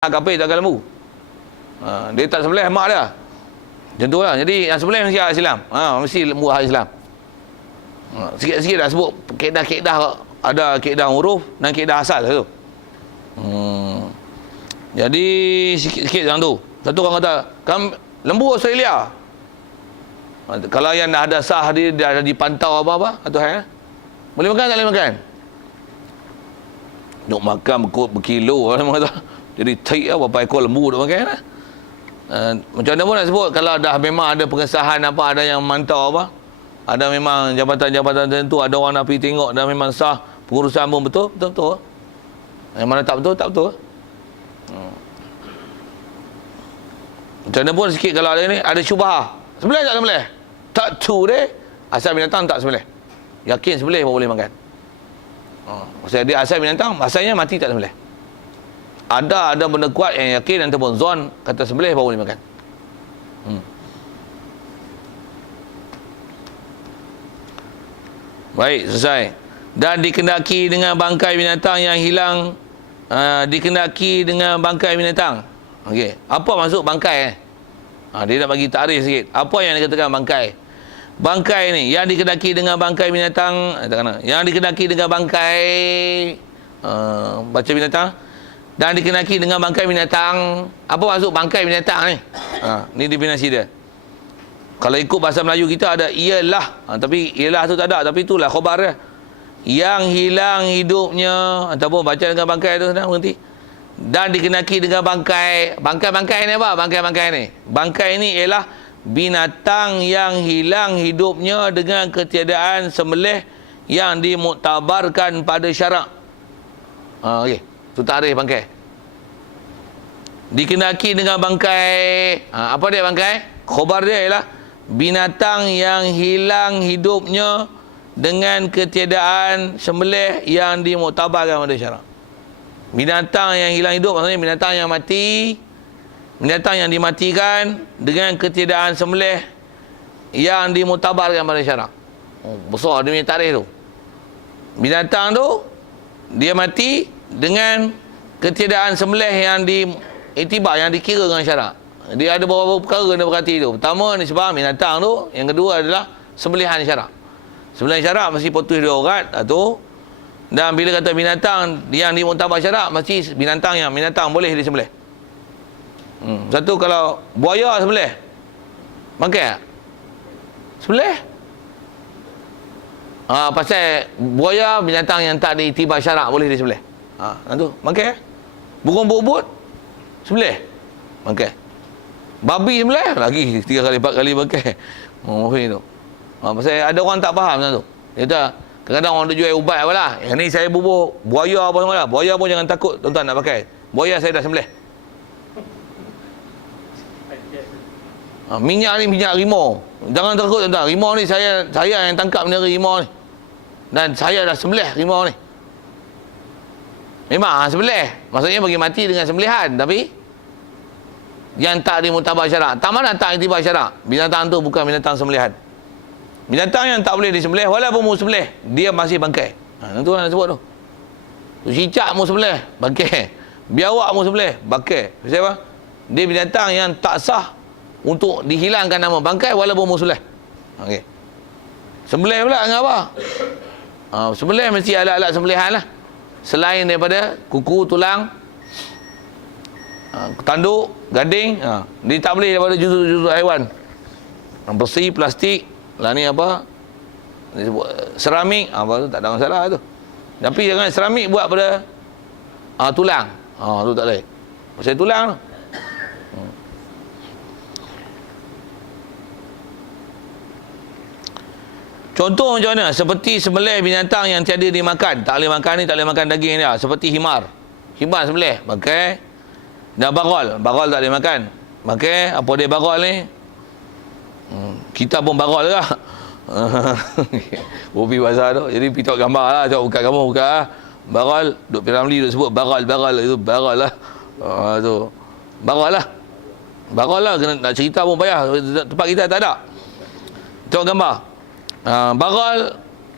kafir tak akan lembu. Dia tak sembelih mak dia. Macam tu lah. Jadi yang sembelih mesti ahli Islam. Mesti lembu ahli Islam. Sikit-sikit dah sebut keedah-keedah, ada keedah huruf dan keedah asal tu. Jadi sikit-sikit yang tu. Satu orang kata, lembu Australia. Kalau yang dah ada sah dia dah dipantau apa-apa atau boleh makan tak boleh makan? Nak makan berkilo orang kata. Jadi taik lah berapa ekor lembu nak makan lah. Macam mana pun nak sebut, kalau dah memang ada pengesahan apa, ada yang mantau apa, ada memang jabatan-jabatan tertentu, ada orang nak pergi tengok dan memang sah, pengurusan pun betul. Yang mana tak betul. Macam mana pun sikit kalau ada ni, ada syubhah. Sembelih tak sembelih? Tak tu deh. Asal binatang tak sembelih. Yakin sembelih baru boleh makan. Maksudnya dia asal binatang, asalnya mati tak sembelih. Ada benda kuat yang yakin ataupun zon kata sembelih baru boleh makan. Baik, selesai. Dan dikendaki dengan bangkai binatang yang hilang, dikendaki dengan bangkai binatang. Okey, apa maksud bangkai? Dia nak bagi takrif sikit. Apa yang dikatakan bangkai? Bangkai ni yang dikendaki dengan bangkai binatang, yang dikendaki dengan bangkai baca binatang dan dikendaki dengan bangkai binatang. Apa maksud bangkai binatang ni? Ni definisi dia. Kalau ikut bahasa Melayu kita ada ialah, tapi ialah tu tak ada, tapi itulah khabar dia. Yang hilang hidupnya, ataupun baca dengan bangkai tu senang berhenti. Dan dikendaki dengan bangkai. Bangkai ni apa? Bangkai ni. Bangkai ni ialah binatang yang hilang hidupnya dengan ketiadaan sembelih yang dimuktabarkan pada syarak. Okey. Itu tarikh bangkai. Dikendaki dengan bangkai. Apa dia bangkai? Khabar dia ialah binatang yang hilang hidupnya dengan ketiadaan sembelih yang dimuktabarkan pada syarak. Binatang yang hilang hidup maksudnya binatang yang mati, binatang yang dimatikan dengan ketiadaan sembelih yang dimuktabarkan pada syarak. Besar dia punya tarikh tu. Binatang tu dia mati dengan ketiadaan sembelih yang diiktibar, yang dikira dengan syarak. Dia ada beberapa perkara dia berkati tu. Pertama ni sebab binatang tu, yang kedua adalah sembelihan syarak. Sembelihan syarak mesti putus dua urat tu. Dan bila kata binatang yang dimuktabar syarak, mesti binatang boleh disembelih. Satu, kalau buaya sembelih, makan tak? Sembelih? Pasal buaya binatang yang tak diiktibar syarak boleh disembelih. Satu, makan. Burung bubut sembelih, makan. Babi sembelih lagi 3 kali 4 kali makan. Itu. Pasal ada orang tak faham macam tu. Dia kata kadang-kadang orang jual ubat apa lah. Yang ni saya bubuh buaya apa semua lah. Buaya pun jangan takut tuan-tuan nak pakai. Buaya saya dah sembelih. Minyak ni minyak rimau. Jangan takut tuan-tuan. Rimau ni saya yang tangkap bendera rimau ni. Dan saya dah sembelih rimau ni. Memang sembelih. Maksudnya bagi mati dengan sembelihan. Tapi yang tak dimuktabar syarak. Tak mana tak iktibar syarak. Binatang tu bukan binatang sembelihan. Binatang yang tak boleh disembelih, walaupun mu sembelih, dia masih bangkai. Itu nak sebut tu. Cicak mu sembelih, bangkai. Biawak mu sembelih, bangkai. Pasal apa? Dia binatang yang tak sah untuk dihilangkan nama bangkai walaupun mu sembelih. Okey. Sembelih pula dengan apa? Sembelih mesti alat-alat sembelihan lah. Selain daripada kuku, tulang, tanduk, gading, dia tak boleh daripada juzuk-juzuk haiwan. Besi, plastik, lah ni apa? Seramik, apa tu tak ada masalah tu. Tapi jangan seramik buat pada tulang. Tu tak boleh. Pasal tulang tu. Contoh macam mana? Seperti sembelih binatang yang tiada dimakan. Tak boleh makan ni, tak boleh makan daging dia. Seperti himar. Himar sembelih, pakai. Dan bagal. Bagal tak boleh makan. Pakai, apa dia bagal ni? Kita pun bagal lah. Bobi bazar tu. Jadi pergi tengok gambar lah. Tengok buka gambar, buka lah. Bagal. Duk Piramli duk sebut bagal. Itu bagal lah. Tu. Bagal lah. Bagal lah. Kena, nak cerita pun payah. Tempat kita tak ada. Tengok gambar. Bagal.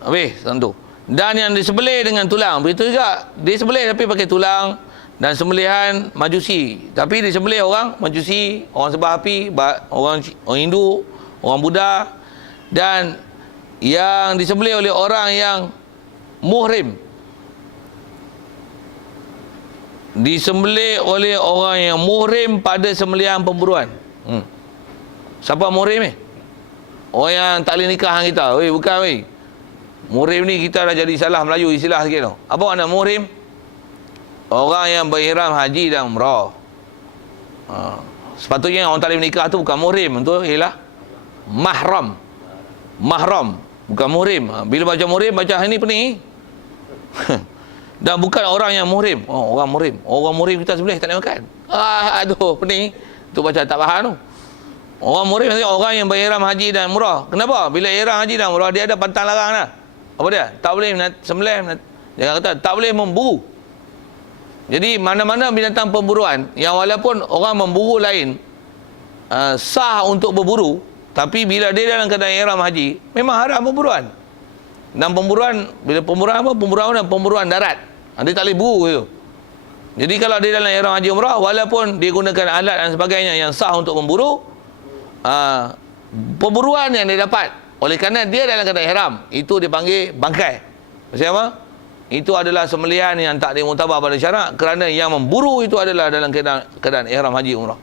Habis. Tentu. Dan yang disembelih dengan tulang. Begitu juga. Disembelih tapi pakai tulang. dan sembelihan Majusi. Tapi disembelih orang Majusi, orang sembah api, orang Hindu, orang Buddha, dan yang disembelih oleh orang yang muhrim. Disembelih oleh orang yang muhrim pada sembelihan pemburuan. Siapa muhrim ni? Orang yang tak boleh nikah dengan kita. Weh, bukan weh. Muhrim ni kita dah jadi salah Melayu istilah sikit tau. Apa makna muhrim? Orang yang berihram haji dan umrah. Sepatutnya orang tak boleh menikah tu bukan muhrim, tu ialah mahram. Mahram, bukan muhrim. Bila baca muhrim, baca ni pening. Dan bukan orang yang muhrim. Orang muhrim. Orang muhrim kita sebelah tak boleh makan. Aduh, pening. Tu baca tak faham tu. Orang muhrim maksudnya orang yang berihram haji dan umrah. Kenapa? Bila ihram haji dan umrah, dia ada pantang larang dah. Apa dia? Tak boleh sembelih. Jangan kata tak boleh memburu. Jadi mana-mana binatang pemburuan yang walaupun orang memburu lain sah untuk berburu, tapi bila dia dalam keadaan ihram haji, memang haram pemburuan. Dan pemburuan, bila pemburuan apa? Pemburuan darat. Dia tak boleh buru tu. Jadi kalau dia dalam ihram haji umrah, walaupun dia gunakan alat dan sebagainya yang sah untuk memburu, pemburuan yang dia dapat oleh kerana dia dalam keadaan ihram, itu dipanggil bangkai. Maksudnya apa? Itu adalah sembelihan yang tak dimuktabar pada syarak, kerana yang memburu itu adalah dalam keadaan ihram haji umrah.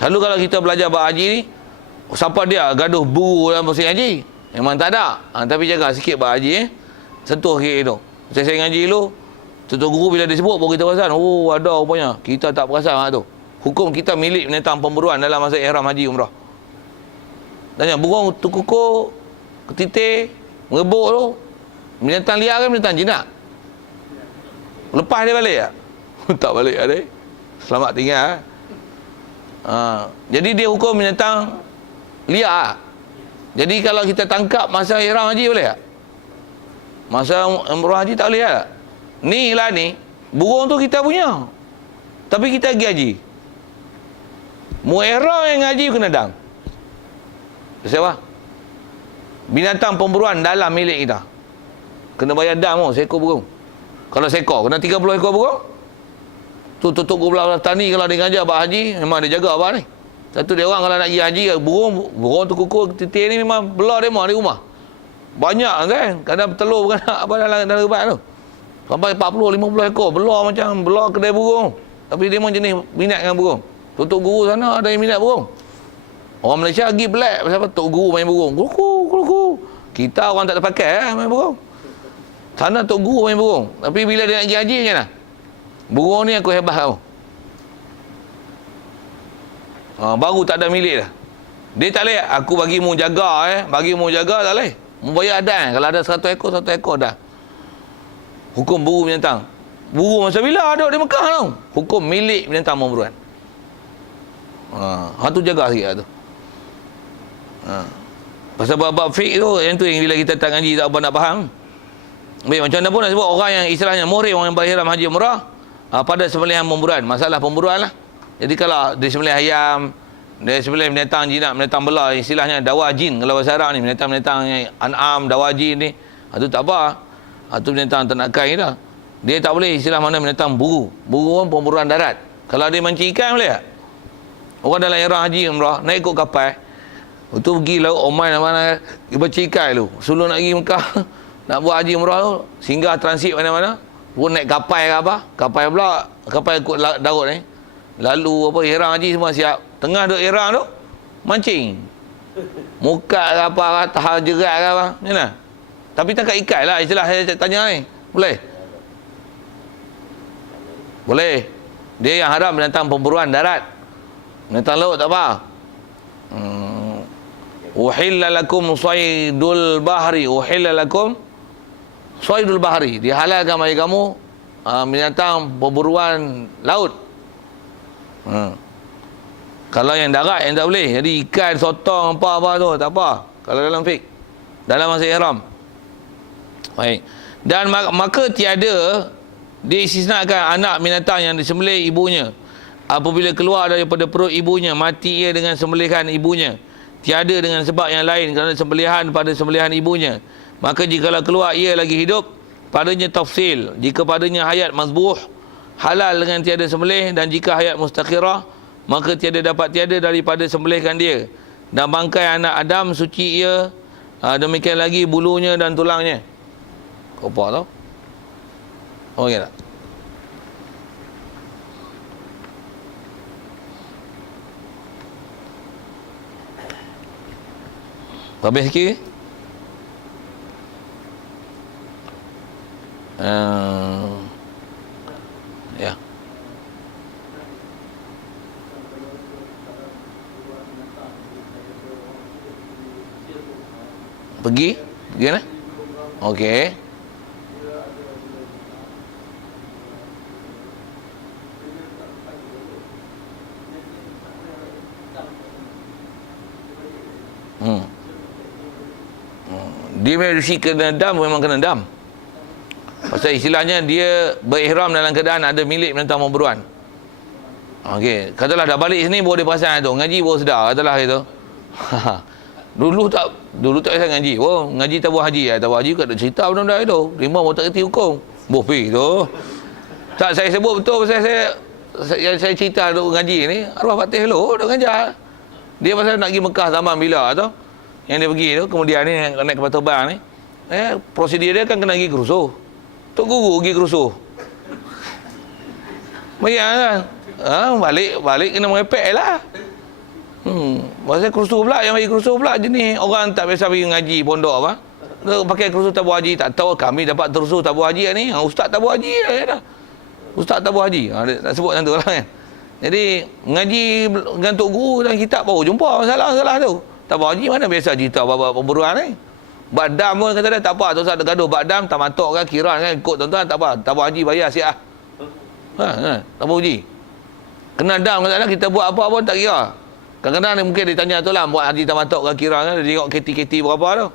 Lalu kalau kita belajar bab haji ni, siapa dia gaduh buru dalam musim haji? Memang tak ada. Tapi jaga sikit bab haji, sentuh sikit tu. Saya ngaji dulu, tuan guru bila disebut baru kita perasan, oh ada rupanya. Kita tak perasan hak tu. Hukum kita milik binatang pemburuan dalam masa ihram haji umrah. Tanya, burung terkukur, ketitir, merebuk tu, binatang liar kan binatang jinak? Lepas dia balik tak? Tak balik ada. Selamat tinggal. Jadi dia hukum binatang liar. Jadi kalau kita tangkap masa ihram haji boleh tak? Masa umrah haji tak boleh tak? Ni lah ni, burung tu kita punya, tapi kita pergi haji. Mu'ihram yang haji kena dam. Siapa? Binatang pemburuan dalam milik kita, kena bayar dam seekor burung. Kalau seekor kena 30 ekor burung. Tu tutup belah tani kalau dia ngajar bab haji, memang dia jaga apa ni. Satu dia orang kalau nak pergi haji, burung tu kukur titik ni memang belah dia di rumah. Banyak kan, kadang telur bukan apa dalam ubat tu. Sampai 40 50 ekor belah macam belah kedai burung. Tapi dia memang jenis minat dengan burung. Tutup guru sana ada yang minat burung. Orang Malaysia pergi pelik pasal apa? Tok guru main burung. Kuku. Kita orang tak ada pakai main burung. Sana tok guru main burung. Tapi bila dia nak pergi haji macam mana? Burung ni aku hebat tau. Baru tak ada milik dah. Dia tak boleh, aku bagi mu jaga bagi mu jaga tak boleh. Mu bayar adan. Kalau ada 100 ekor dah. Hukum buru binatang. Buru masa bila ada di Mekah tau. Hukum milik binatang pemburuan. Tu jaga sikit tu. Pasal bab fiqh tu, yang tu yang bila kita tak ngaji tak apa nak faham. Baik, macam mana pun nak sebut orang yang istilahnya muhrim, orang yang berihram haji umrah, pada sembelihan pemburuan, masalah pemburuan lah. Jadi kalau dia sembelih ayam, dia sembelih binatang jinak, binatang belah, istilahnya dawa jin kalau bahasa Arab ni, binatang-binatang yang an'am, dawa jin ni, itu tak apa. Itu binatang ternakan kita. Dia tak boleh istilah mana binatang buru. Buru pun pemburuan darat. Kalau dia mancing ikan boleh tak? Orang dalam ihram haji umrah naik ikut kapal. Itu pergi laut Oman mana mancing ikan tu. Sebelum nak pergi Mekah, nak buat haji umrah tu, singgah transit mana-mana, pun naik kapal ke apa? Kapal ikut darat ni. Lalu apa ihram haji semua siap. Tengah duk ihram tu mancing. Muka ke apa, tahal jerat ke apa. Macam mana? Tapi tangkap ikan lah istilah saya tanya ni. Boleh? Boleh. Dia yang haram binatang pemburuan darat. Binatang laut tak apa. Uhilla lakum saydul bahri. Uhilla lakum saydul bahri. Dihalalkan bagi kamu binatang pemburuan laut. Kalau yang darat yang tak boleh. Jadi ikan, sotong, apa-apa tu tak apa. Kalau dalam fiqh, dalam masa ihram. Baik. Dan maka tiada diistisnakan anak binatang yang disembelih ibunya apabila keluar daripada perut ibunya, mati ia dengan sembelihan ibunya, tiada dengan sebab yang lain kerana sembelihan pada sembelihan ibunya. Maka jikalau keluar ia lagi hidup, padanya tafsil, jika padanya hayat mazbuh halal dengan tiada sembelih, dan jika hayat mustaqirah maka tiada dapat tiada daripada sembelihkan dia, dan bangkai anak Adam suci ia, demikian lagi bulunya dan tulangnya. Kau apa tau? Okey tak? Habis sikit. Ya. Pergi mana? Okey. Dia mesti kena dam, memang kena dam. Pasal istilahnya dia berihram dalam keadaan ada milik menentang pemburuan. Okey, katalah dah balik sini baru dia perasan tu, ngaji baru sedar, katalah gitu. Dulu tak kisah ngaji. Oh, ngaji tabuh haji. Tabuh haji kat ada cerita benda-benda itu. Rimau baru tak kerti hukum. Bofi tu. Tak, saya sebut betul pasal saya cerita duk ngaji ni, arwah Fatih lu duk ngajar. Dia pasal nak pergi Mekah zaman bila tu. Yang dia pergi tu, kemudian ni naik kapal terbang ni, prosedur dia kan kena pergi kerusuh. Tok guru pergi kerusuh. Bayar kan? Balik kena merepek lah. Pasal kerusuh pula, yang pergi kerusuh pula jenis orang tak biasa pergi ngaji pondok apa. Dia pakai kerusuh tabuh haji, tak tahu kami dapat kerusuh tabuh haji ni. Ustaz tabuh haji dah. Ustaz tabuh haji. Dia nak sebut macam tu lah kan. Jadi ngaji dengan tok guru dan kitab baru jumpa masalah-masalah tu. Tabuh haji mana biasa cerita bab pemburuan ni. Badam pun kata dia tak apa, tu Ustaz gaduh badam, tamatok kan, kiran kan, ikut tuan-tuan tak apa. Tabuh haji bayar siap. Tabuh haji. Kena dam kata kita buat apa pun tak kira. Kadang-kadang mungkin dia tanya tu lah, buat haji tamatok ke kira kan, dia tengok KT berapa tu.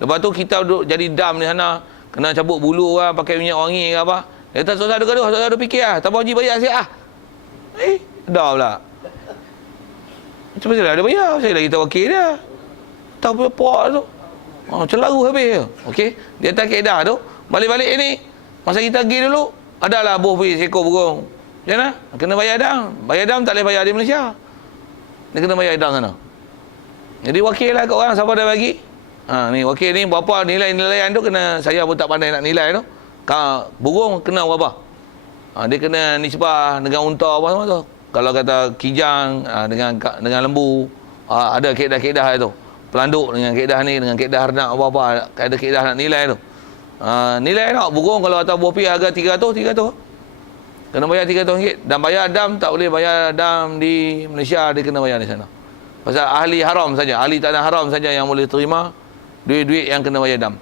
Lepas tu kita duduk jadi dam di sana, kena cabut bulu lah, pakai minyak wangi ke apa. Dia kata Ustaz gaduh, Ustaz gaduh fikir lah, tabuh haji bayar siap. Dah pula. Macam mana dia bayar? Saya dah kita wakil dia. Tahu berapa tu. Macam lagu habis. Okey. Dia tak kaedah tu. Balik-balik ni. Masa kita pergi dulu. Adalah buh pergi seekor burung. Macam mana? Kena bayar dam. Bayar dam tak boleh bayar di Malaysia. Dia kena bayar dam sana. Jadi wakil lah kat orang. Siapa dah bagi? Ni wakil ni berapa nilai-nilaian tu kena. Saya pun tak pandai nak nilai tu. Burung kena berapa? Dia kena nisbah dengan unta apa semua tu. Kalau kata kijang dengan lembu, ada kaedah-kaedah itu. Pelanduk dengan kaedah ni, dengan kaedah nak apa-apa, ada kaedah nak nilai tu. Nilai nak burung kalau atas buah pi harga 300. Kena bayar RM300. Dan bayar dam tak boleh bayar dam di Malaysia, dia kena bayar di sana. Pasal ahli haram saja, ahli tanah haram saja yang boleh terima duit-duit yang kena bayar dam.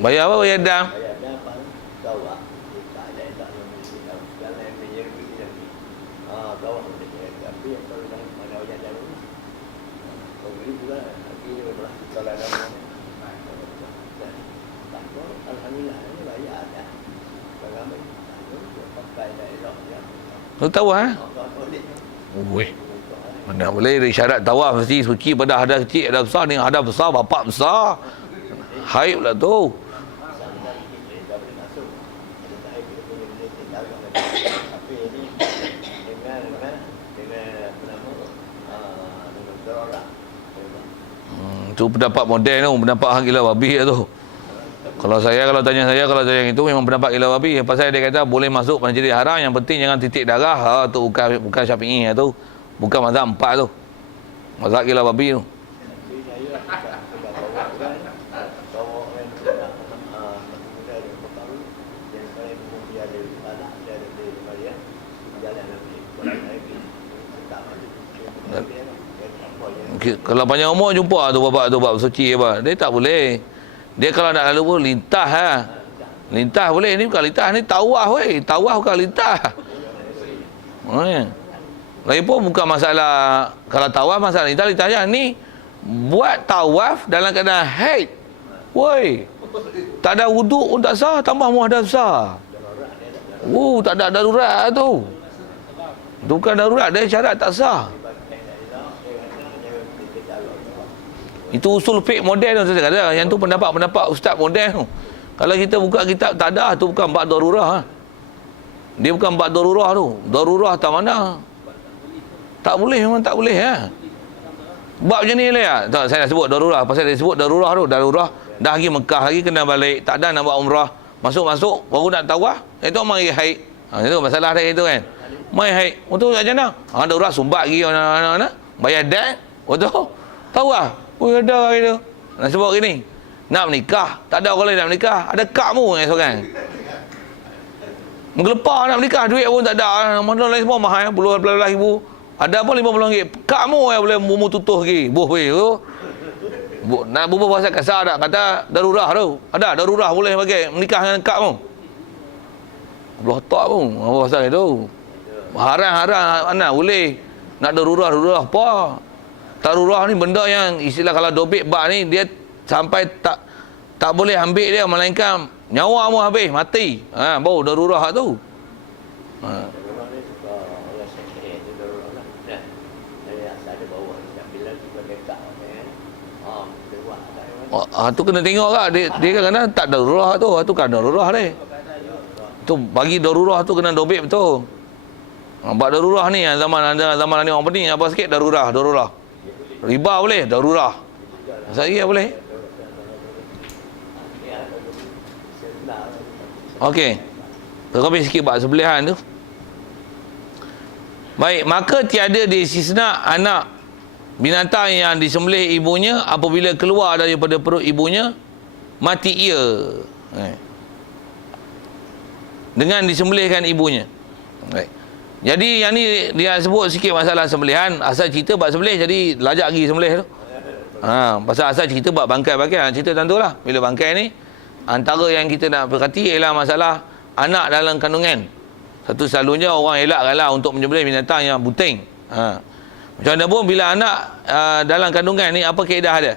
Bayar apa? Bayar dam? Lu tahu Weh. Mana boleh dari syarat tawaf mesti suci pada hadas kecil, hadas besar. Ni hadas besar, bapak besar. Haib lah tu. Tu pendapat moden tu, pendapat hang gila babi tu. Kalau tanya saya yang itu memang pendapat gila babi. Pasal dia kata boleh masuk Masjidil Haram, yang penting jangan titik darah. Tu bukan Syafi'i tu. Bukan mazhab 4 tu. Mazhab gila babi tu. Kalau panjang umur jumpa tu bapak tu bab suci apa. Dia tak boleh. Dia kalau nak lalu pun lintas ha. Lintas boleh, ni bukan lintas, ni tawaf weh. Tawaf bukan lintas. Lagipun bukan masalah kalau tawaf masalah lintas je. Ni buat tawaf dalam keadaan haid. Woi. Tak ada wuduk pun tak sah, tambah muadah besar. Tak ada darurat tu. Itu bukan darurat, dia syarat tak sah. Itu usul fiqh moden tu saya kata. Yang tu pendapat-pendapat ustaz moden tu. Kalau kita buka kitab tak ada, tu bukan bab darurah. Dia bukan bab darurah tu. Darurah tak mana? Tak boleh, memang tak boleh ha. Bab macam ni lah. Tak, saya dah sebut darurah. Pasal dia sebut darurah tu. Darurah dah pergi Mekah lagi kena balik. Tak ada nak buat umrah. Masuk-masuk baru nak tawaf. Itu mari haid. Itu masalah dia itu kan. Mari haid. Untuk macam mana? Darurah sumbat lagi anak-anak. Bayar dat. Betul. Tawaf. Ada itu. Nak sebut gini. Nak menikah. Tak ada orang lain nak menikah. Ada kak mu yang seorang. Menggelepar nak menikah. Duit pun tak ada. Mana lain semua mahal. Puluh ribu. Ada pun RM50. Kak mu yang boleh mumu tutuh lagi. Buh weh tu. Nak berbual bahasa kasar tak? Kata darurah tu. Ada darurah boleh bagi menikah dengan kak mu. Allah tak pun. Apa pasal itu? Haram-haram anak boleh. Nak darurah apa? Darurah ni benda yang istilah kalau dobit bak ni dia sampai tak boleh ambil dia melainkan nyawa mu habis mati. Baru darurah tu. Tu kena tengok lah. Dia kadang tak darurah tu. Tu kan darurah dia. Tu bagi darurah tu kena dobit betul. Bak darurah ni zaman ni orang pening apa sikit darurah. Riba boleh, darurah. Saya boleh. Okey. Terlebih sikit bab sebelahan tu. Baik, maka tiada disisna anak binatang yang disembelih ibunya apabila keluar daripada perut ibunya mati ia. Dengan disembelihkan ibunya. Baik. Jadi yang ni dia sebut sikit masalah sembelihan. Asal cerita bab sembelih jadi lajak lagi sembelih tu. Pasal asal cerita bab bangkai-bangkai. Cerita tentulah. Bila bangkai ni antara yang kita nak perhati ialah masalah anak dalam kandungan. Satu selalunya orang elakkanlah untuk menyembelih binatang yang bunting. Macam mana pun bila anak dalam kandungan ni apa kaedah dia?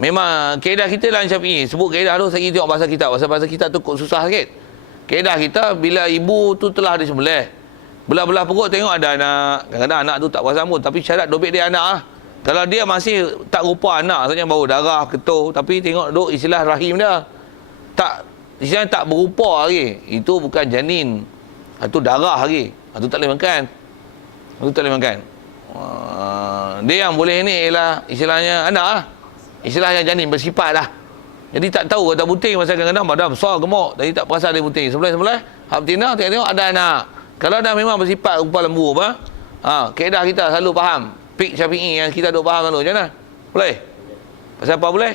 Memang kaedah kita dalam Syafi'i. Sebut kaedah tu saya tengok bahasa kitab. Bahasa kitab tu susah sikit. Kaedah kita bila ibu tu telah disembelih, belah-belah perut tengok ada anak. Kadang-kadang anak tu tak puas sambut. Tapi syarat dobit dia anak lah. Kalau dia masih tak rupa anak, maksudnya baru darah, ketuh. Tapi tengok duk istilah rahim dia. Istilah tak berupa lagi. Itu bukan janin. Itu darah lagi. Itu tak boleh makan. Dia yang boleh ni ialah istilahnya anak lah. Istilah yang janin bersifat lah. Jadi tak tahu kata bunting. Pasal kadang-kadang badan besar gemuk. Jadi tak perasan dia bunting. Sebelah-sebelah hak betina tengok ada anak. Kalau dah memang bersifat rupa lembu apa? Kaedah kita selalu faham. Fiqh Syafi'i yang kita duk faham selalu. Macam mana? Boleh? Pasal apa boleh?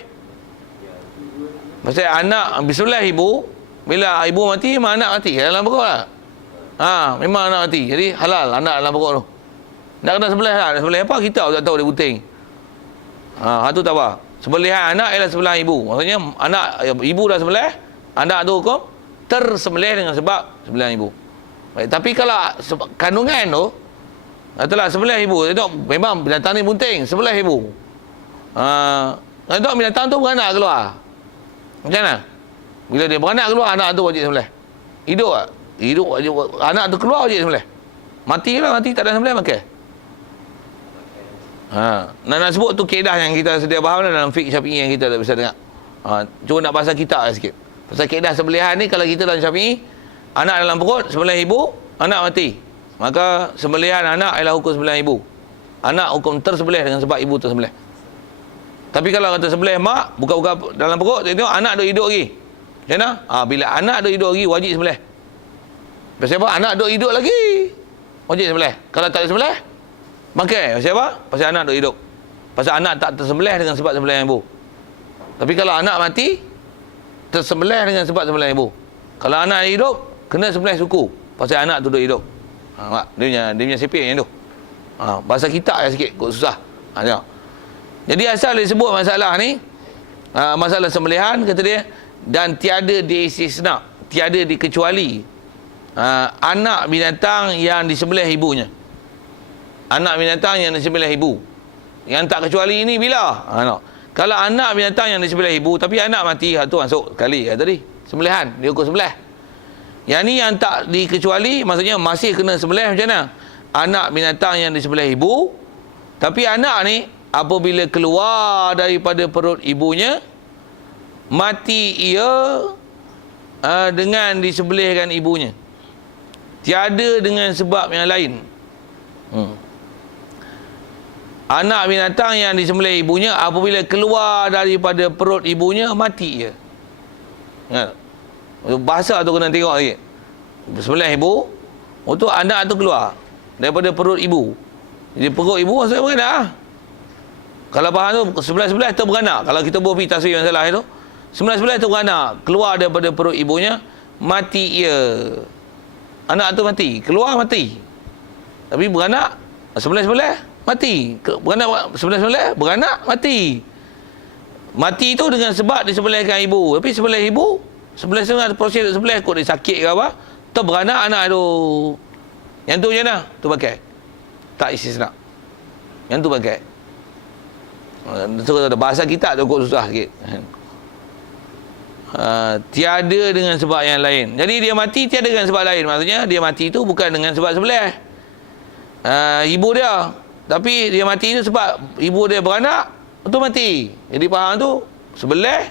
Pasal anak sebelah ibu, bila ibu mati, memang anak mati dalam perut lah. Memang anak mati. Jadi halal anak dalam perut tu. Nak kena sebelah lah. Sebelah apa? Kita tak tahu dia bunting. Tu tak apa. Sebelahan anak ialah sebelah ibu. Maksudnya anak ibu dah sebelah, anak tu hukum tersembelih dengan sebab sebelah ibu. Baik, tapi kalau kandungan tu itulah sebelah ibu. Tengok memang binatang ni bunting sebelah ibu. Tengok binatang tu beranak keluar. Macam mana? Bila dia beranak keluar, anak tu wajib sembelih. Hidup tak? Hidup wajib. Anak tu keluar wajib sembelih. Mati tak ada sembelih makan. Nak sebut tu kaedah yang kita sedia faham dalam fiqh Syafi'i yang kita tak bisa dengar. Cuma nak bahasa kita sikit. Pasal kaedah sembelihan ni kalau kita dalam Syafi'i, anak dalam perut sebelah ibu, anak mati. Maka sembelihan anak ialah hukum sembelihan ibu. Anak hukum tersembelih dengan sebab ibu tersembelih. Tapi kalau kata sembelih mak, buka-buka dalam perut, tengok anak duk hidup lagi. Macam mana? Bila anak duk hidup lagi, wajib sembelih. Pasal apa? Anak duk hidup lagi, wajib sembelih. Kalau tak sembelih, makan. Pasal apa? Pasal anak duk hidup. Pasal anak tak tersembelih dengan sebab sembelihan ibu. Tapi kalau anak mati, tersembelih dengan sebab sembelihan ibu. Kalau anak hidup, kena sembelih suku. Pasal anak tu duk hidup. Dia punya sipir yang tu. Bahasa kita sikit, kok susah. Tengok. Jadi asal dia sebut masalah ni, masalah sembelihan, kata dia, dan tiada diistisna, tiada dikecuali anak binatang yang disembelih ibunya. Anak binatang yang disembelih ibu, yang tak kecuali ini bila kalau anak binatang yang disembelih ibu tapi anak mati, tu masuk sekali tadi sembelihan, dia hukum sembelih. Yang ni yang tak dikecuali, maksudnya masih kena sembelih. Macam mana? Anak binatang yang disembelih ibu, tapi anak ni apabila keluar daripada perut ibunya, mati ia dengan disembelihkan ibunya, tiada dengan sebab yang lain. Anak binatang yang disembelih ibunya, apabila keluar daripada perut ibunya, mati ia. Bahasa tu kena tengok lagi. Sembelih ibu, untuk anak tu keluar daripada perut ibu. Jadi perut ibu maksudnya beranak. Kalau faham tu, sebelah-sebelah tu beranak. Kalau kita buat pergi taswir yang salah itu, sebelah-sebelah tu beranak, keluar daripada perut ibunya, mati ia. Anak tu mati, keluar mati. Tapi beranak, sebelah-sebelah mati. Beranak, sebelah-sebelah beranak mati. Mati tu dengan sebab disembelihkan ibu. Tapi sebelah ibu, sebelah proses sebelah kot dia sakit ke apa, tu beranak anak tu. Yang tu macam mana? Tu pakai. Tak istisna. Yang tu pakai. Bahasa kita tu kok susah sikit. Tiada dengan sebab yang lain. Jadi dia mati tiada dengan sebab lain. Maksudnya dia mati tu bukan dengan sebab sebelah ibu dia, tapi dia mati tu sebab ibu dia beranak, tu mati. Jadi faham tu, sebelah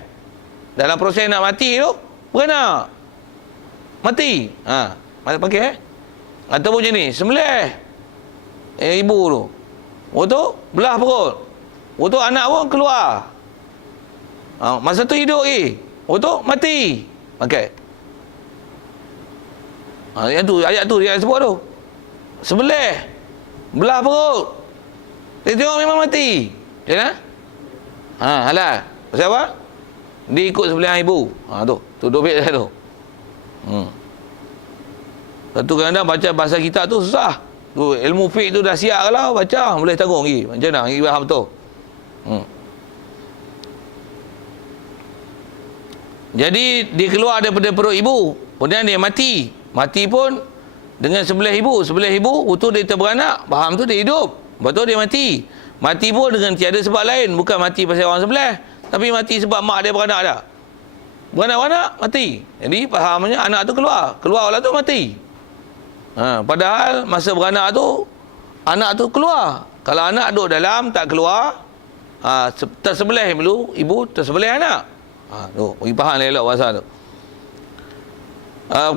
dalam proses nak mati tu beranak mati. Mana pakai ataupun macam ni, sembelih ibu tu, tu belah perut, tu anak pun keluar, masa tu hidup tu mati. Okey. Yang tu ayat tu dia sebut tu. Sembelih, belah perut. Dia tengok memang mati. Macam mana? Halal. Pasal apa? Dia ikut sembelihan ibu. Tu dobit dia tu. Satu kadang-kadang baca bahasa kita tu susah. Tu ilmu fiqh tu dah siap kalau baca boleh tanggung lagi. Macam mana? Lagi faham betul. Jadi dia keluar daripada perut ibu, kemudian dia mati. Mati pun dengan sebelah ibu. Sebelah ibu, betul dia terberanak, faham tu dia hidup. Betul dia mati. Mati pun dengan tiada sebab lain, bukan mati pasal orang sebelah, tapi mati sebab mak dia beranak dah. Beranak-beranak mati. Jadi fahamnya anak tu keluar. Keluar lah tu mati. Padahal masa beranak tu, anak tu keluar. Kalau anak duduk dalam tak keluar, tersebelah dulu ibu, tersebelah anak. Tu bagi faham elok bahasa tu.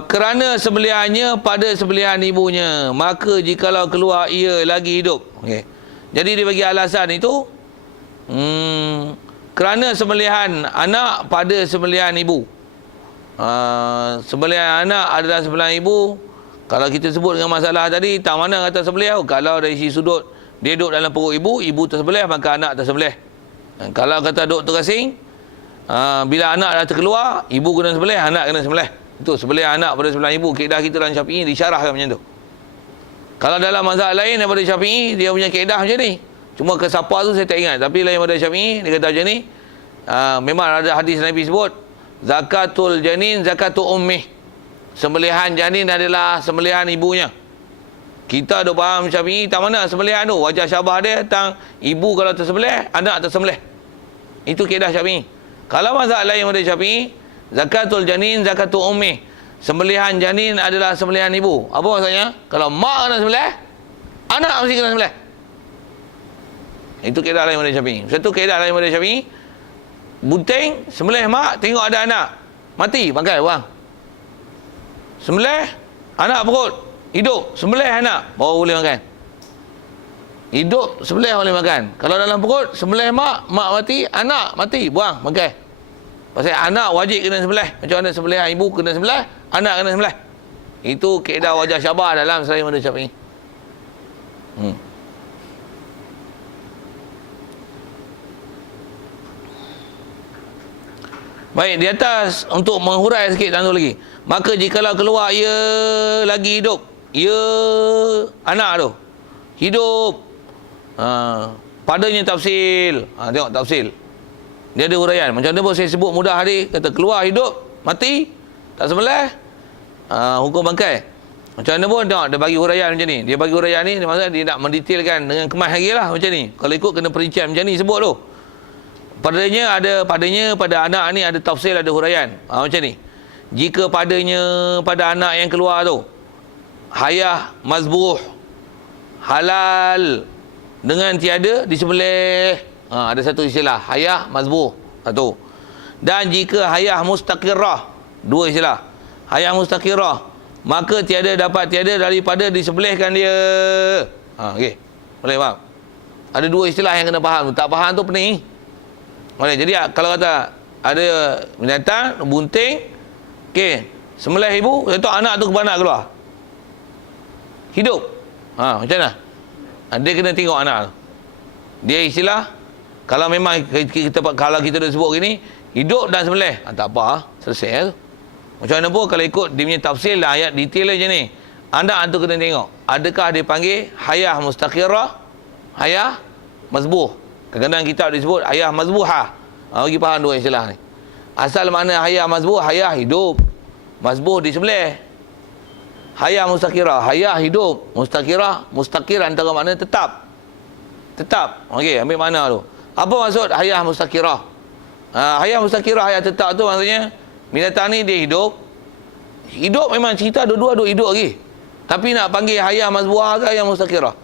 Kerana sembelihannya pada sembelihan ibunya, maka jikalau keluar ia lagi hidup. Okey. Jadi dia bagi alasan itu, kerana sembelihan anak pada sembelihan ibu. Sembelihan anak adalah sembelihan ibu. Kalau kita sebut dengan masalah tadi, tak mana kata sembelih. Kalau dari sisi sudut dia duduk dalam perut ibu, ibu tersembelih, maka anak tersembelih. Kalau kata duduk terasing, bila anak dah terkeluar, ibu kena sembelih, anak kena sembelih. Itu sembelih anak pada sebelah ibu. Kaedah kita dalam Syafi'i disyarahkan macam tu. Kalau dalam mazhab lain daripada Syafi'i, dia punya kaedah macam ni. Cuma ke siapa tu saya tak ingat. Tapi lain daripada Syafi'i, dia kata macam ni. Memang ada hadis Nabi sebut, zakatul janin zakatul ummih. Sembelihan janin adalah sembelihan ibunya. Kita duk faham Syafi'i, tak mana sembelihan tu. Wajah syabah dia tentang ibu kalau tersembelih, anak tersembelih. Itu kaedah Syafi'i. Kalau mazhab lain daripada Syafi'i, zakatul janin zakatul ummih. Sembelihan janin adalah sembelihan ibu. Apa maksudnya? Kalau mak kena sembelih, anak mesti kena sembelih. Itu kaedah lain daripada Syafi'i. Satu kaedah lain daripada Syafi'i, bunting, sembelih mak, tengok ada anak, mati, pakai buang. Sembelih anak perut, hidup, sembelih anak, baru boleh makan. Hidup, sembelih boleh makan. Kalau dalam perut, sembelih mak, mak mati, anak mati, buang, makan. Pasal anak wajib kena sembelih. Macam mana sembelih ibu kena sembelih, anak kena sembelih. Itu kaedah wajah syabah dalam selain mazhab Syafi'i. Baik, di atas untuk menghurai sikit tandu lagi. Maka jikalau keluar ia lagi hidup, ia anak tu hidup, padanya tafsil. Tengok tafsil. Dia ada huraian. Macam mana pun saya sebut mudah tadi, kata keluar hidup, mati, tak sembelih, hukum bangkai. Macam mana pun tengok, dia bagi huraian macam ni. Dia bagi huraian ni, maksudnya dia nak mendetailkan dengan kemas lagi lah macam ni. Kalau ikut kena perincian macam ni sebut tu. Padanya pada anak ni ada tafsir, ada huraian. Macam ni. Jika pada anak yang keluar tu, hayah mazbuh, halal dengan tiada disembelih. Ada satu istilah, hayah mazbuh. Satu. Dan jika hayah mustaqirah, dua istilah. Hayah mustaqirah, maka tiada daripada disembelihkan dia. Okey. Boleh faham? Ada dua istilah yang kena faham. Tak faham tu pening. Boleh. Jadi kalau kata ada binatang bunting, okey, sembelih ibu, contoh anak tu kebanak keluar. Hidup. Macam mana? Dia kena tengok anak tu. Dia istilah, kalau memang kalau kita dah sebut gini, hidup dan sembelih, tak apa, selesai tu. Macam mana pun kalau ikut dia punya tafsir lah, ayat detail macam ni, anak tu kena tengok adakah dia panggil hayah mustaqirah, hayah mazbuh. Kadang-kadang kitab disebut hayah mazbuhah. Bagi faham dua istilah ni. Asal mana hayah mazbuh, hayah hidup, mazbuh disembelih. Hayah mustaqirah, hayah hidup, mustaqir antara makna tetap. Okey, ambil makna tu. Apa maksud hayah mustaqirah? Hayah mustaqirah, hayah tetap tu maksudnya binatang ni dia hidup memang cerita dua-dua duk hidup lagi. Tapi nak panggil hayah mazbuhah ke hayah mustaqirah?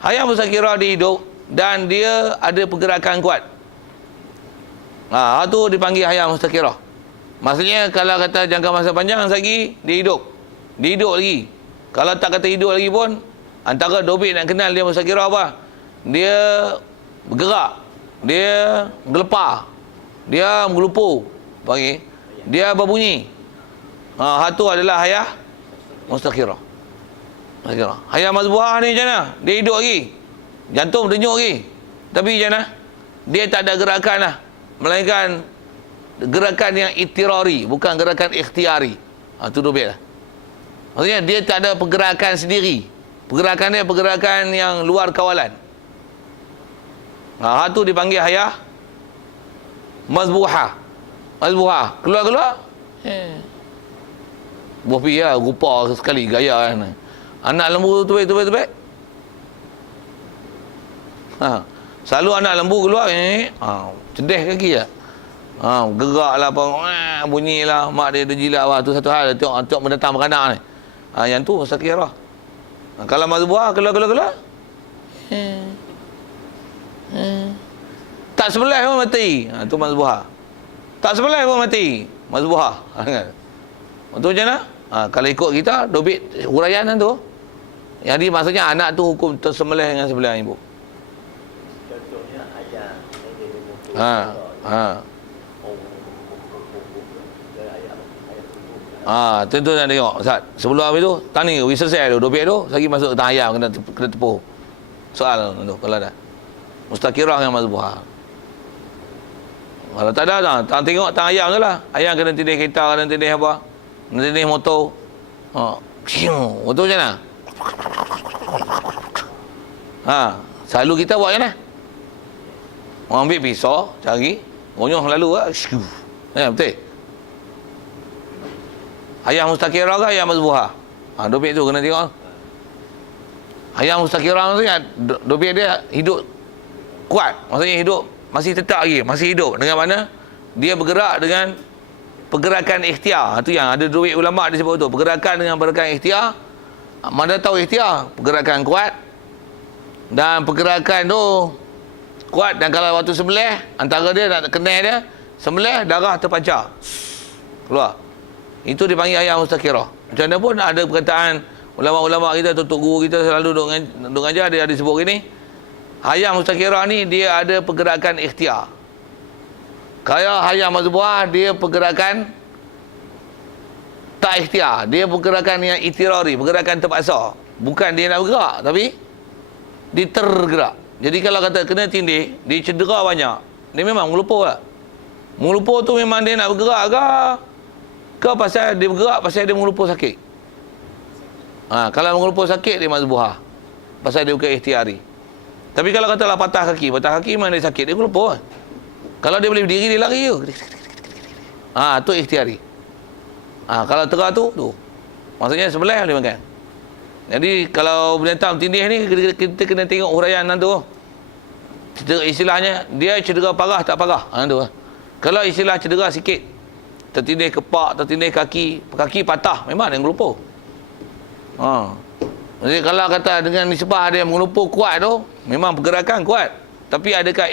Hayah mustaqirah dia hidup dan dia ada pergerakan kuat. Tu dipanggil hayah mustaqirah. Maksudnya kalau kata jangka masa panjang lagi dia hidup lagi. Kalau tak kata hidup lagi pun, antara dobit nak kenal dia mustaqirah apa? Dia bergerak, dia gelepar, dia menggelupur, panggil, dia berbunyi. Itu adalah hayah mustaqirah. Hayah mazbuhah ni macam mana? Dia hidup lagi, jantung denyut lagi, tapi macam mana? Dia tak ada gerakan lah, melainkan gerakan yang ittirari, bukan gerakan ikhtiari. Itu dobit lah. Maksudnya dia tak ada pergerakan sendiri. Pergerakan dia pergerakan yang luar kawalan. Itu dipanggil hayah mazbuhah. Keluar. Buah pia rupa sekali gaya kan. Anak lembu tu baik. Selalu anak lembu keluar cedeh kaki lah. Gerak lah apa, bunyi lah, mak dia jilat tu satu hal. Tengok mendatang beranak ni. Yang tu mustaqirah. Kalau mazbuhah keluar. Tak sembelih pun mati. Itu mazbuhah. Tak sembelih pun mati. Mazbuhah. Itu macam mana? Kalau ikut kita, dobit huraian tu. Jadi maksudnya anak tu hukum tersembelih dengan sebelah ibu. Contohnya ayat. Tentu nak tengok Ustaz. Sebelum habis tu, tani selesai tu dobit tu, lagi masuk ke ayam kena tepuk. Soal tu kalau ada. Mustaqirah yang mazbuhah. Kalau tak ada tengok tang ayam tu lah. Ayam kena tindih kereta, kena tindih apa? Kena tindih motor. Motor macam mana? Selalu kita buat macam mana? Orang ambil pisau, cari, gonyong lalu lah. Betul? Hayah mustaqirah ke hayah mazbuhah? Dobit tu kena tengok. Hayah mustaqirah maksudnya dobit dia hidup kuat. Maksudnya hidup masih tetap lagi, masih hidup. Dengan mana? Dia bergerak dengan pergerakan ikhtiar. Itu yang ada dobit ulama' disebut tu. Pergerakan dengan pergerakan ikhtiar. Mana tahu ikhtiar? Pergerakan kuat. Dan pergerakan tu kuat. Dan kalau waktu sembelih, antara dia nak kenal dia, sembelih darah terpancar. Keluar. Itu dipanggil hayah mustaqirah. Macam mana pun ada perkataan ulama-ulama kita, tutup guru kita selalu duk ngajar, dia ada sebut gini. Hayah mustaqirah ni dia ada pergerakan ikhtiar. Kalau hayah mazbuhah dia pergerakan tak ikhtiar. Dia pergerakan yang ittirari, pergerakan terpaksa. Bukan dia nak bergerak, tapi dia tergerak. Jadi kalau kata kena tindih, dia cedera banyak. Dia memang mengelupur lah. Mengelupur tu memang dia nak bergerak ke pasal dia bergerak, pasal dia mengelupur sakit. Kalau mengelupur sakit dia mazbuhah, pasal dia bukan ikhtiari. Tapi kalau katalah patah kaki mana dia sakit, dia mengelupur. Kalau dia boleh berdiri, dia lari je. Tu ikhtiari. Kalau terah tu. Maksudnya sebelah boleh makan. Jadi kalau binatang tindih ni, kita kena tengok huraian tu. Istilahnya, dia cedera parah tak parah. Tu. Kalau istilah cedera sikit, tertindih kepak, tertindih kaki patah, memang dia ngelumpur. Jadi kalau kata dengan nisbah dia mengelumpur kuat tu, memang pergerakan kuat. Tapi adakah